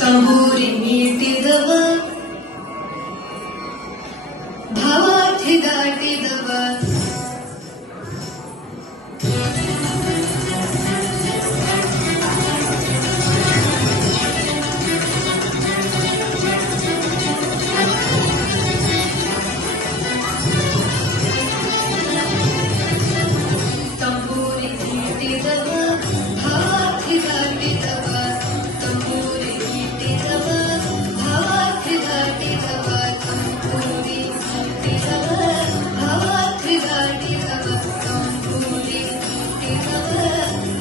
ತಂಬೂರಿ ಮೀಟಿದವ ಭಾವಾರ್ಥಿ ದಾಟಿದವ ತಂಬೂರಿ ಮೀಟಿದವ ಭಾವಾರ್ಥಿ ದಾಟಿದವ ತಂಬೂರಿ ಮೀಟಿದವ ಭಾವಾರ್ಥಿ ದಾಟಿದವ ತಂಬೂರಿ ಮೀಟಿದವ ಭಾವಾರ್ಥಿ ದಾಟಿದವ ತಂಬೂರಿ ಮೀಟಿದವ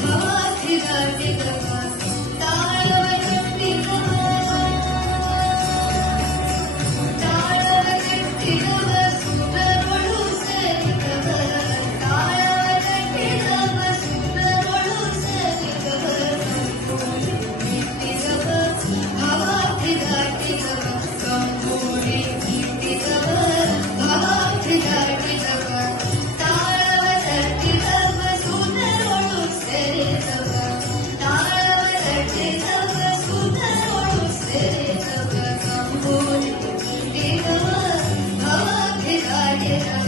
ಭಾವಾರ್ಥಿ ದಾಟಿದವ ತಾಳವ ಕಟ್ಟಿದವ ತಾಳವ ಕಟ್ಟಿದವ ಸುರರೊಳು ಸರಿದವ ತಾಳವ ಕಟ್ಟಿದವ ಸುರರೊಳು ಸರಿದವ ಮೀಟಿದವ ಭಾವಾರ್ಥಿ ದಾಟಿದವ ತಂಬೂರಿ ಮೀಟಿದವ ಭಾವಾರ್ಥಿ ದಾಟಿದವ ತಾಳವ ಕಟ್ಟಿದವ ಸುರರೊಳು ಸರಿದವ ತಾಳವ ಕಟ್ಟಿದವ ಸುರರೊಳು ಸರಿದವ ತಂಬೂರಿ ಮೀಟಿದವ ಭಾವಾರ್ಥಿ ದಾಟಿದವ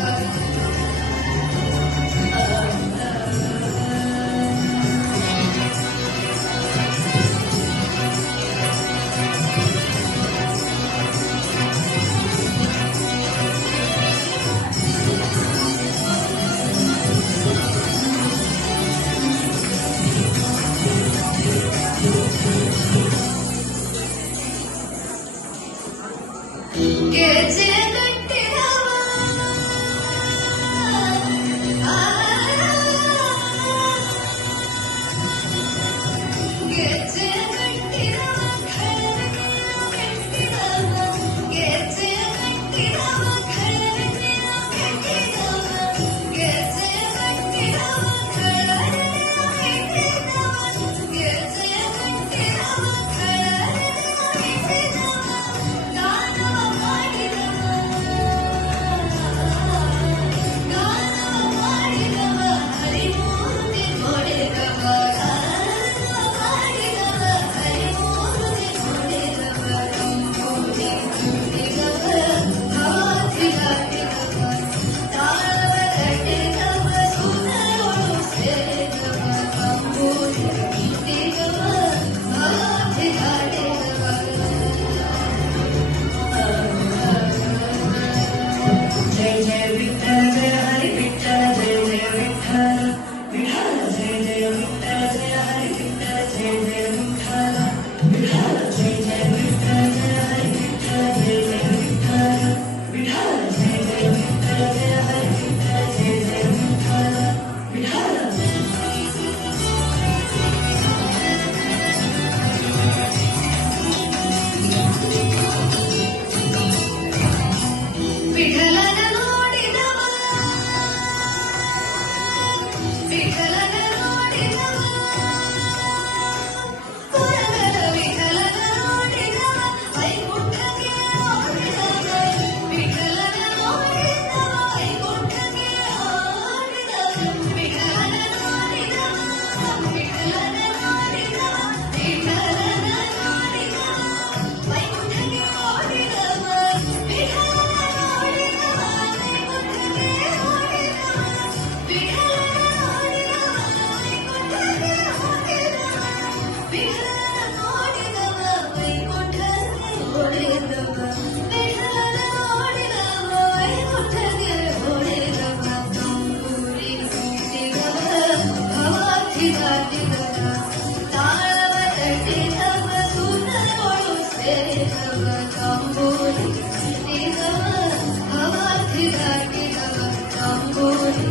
ಗೆಜ್ಜೆ ಕಟ್ಟಿದವ ಗೆಜ್ಜೆ ಕಟ್ಟಿದವ ಖರಗಿನ ಕಟ್ಟಿದವ ಗೆಜ್ಜೆ ಕಟ್ಟಿದವ ಖರಗಿನ ಕಟ್ಟಿದವ ಗೆಜ್ಜೆ ಕಟ್ಟಿದವ ಖರಗಿನ ಕಟ್ಟಿದವ ಗೆಜ್ಜೆ ಕಟ್ಟಿದವ ಖರಗಿನ ಕಟ್ಟಿದವ ಗಾನವ ಮಾಡಿದವ ಗಾನವ ಮಾಡಿದವ ಹರಿಮೂರ್ತಿ ನೋಡಿದವ ಗಾನವ ಮಾಡಿದವ ಹರಿಮೂರ್ತಿ ನೋಡಿದವ ತಂಬೂರಿ ಮೀಟಿದವ ಭಾವಾರ್ಥಿ ದಾಟಿದವ ತಾಳವ ಕಟ್ಟಿದವ ಸುರರೊಳು ಸೇರಿದವ ತಂಬೂರಿ ಮೀಟಿದವ ಭಾವಾರ್ಥಿ ದಾಟಿದವ जय जय विठ्ठल जय हरि विठ्ठल जय जय विठ्ठल विठ्ठल जय जय विठ्ठल जय हरि विठ्ठल जय जय विठ्ठल विठ्ठल जय जय विठ्ठल जय हरि विठ्ठल जय जय विठ्ठल विठ्ठल जय जय विठ्ठल जय हरि विठ्ठल जय जय विठ्ठल विठ्ठल ವಿಠಲನ ನೋಡಿದವ ವಿಠಲನ ನೋಡಿದವ ಪುರಗರ ವಿಠಲನ ನೋಡಿದವ ವೈಕುಂಠಕ್ಕೆ ಓಡಿದವ ವಿಠಲನ ನೋಡಿದವ ವೈಕುಂಠಕ್ಕೆ ಓಡಿದವ ವಿಠಲನ ನೋಡಿದವ ವಿಠಲನ ನೋಡಿದವ ವಿಠಲನ ನೋಡಿದವ ವೈಕುಂಠಕ್ಕೆ ಓಡಿದವ ವಿಠಲನ ನೋಡಿದವ ವೈಕುಂಠಕ್ಕೆ ಓಡಿದವ ವಿಠಲನ ನೋಡಿದವ ವೈಕುಂಠಕ್ಕೆ ಓಡಿದವ ವಿಠಲನ ನೋಡಿದವ ವೈಕುಂಠಕ್ಕೆ ಓಡಿದವ ವಿಠಲನ ನೋಡಿದವ ವೈಕುಂಠಕ್ಕೆ ಓಡಿದವ ತಂಬೂರಿ ಮೀಟಿದವ ಭಾವಾರ್ಥಿ ದಾಟಿದವ ತಾಳವ ಕಟ್ಟಿದವ ಸುರರೊಳು ಸೇರಿದವ ತಂಬೂರಿ ಮೀಟಿದವ ಭಾವಾರ್ಥಿ ದಾಟಿದವ ತಂಬೂರಿ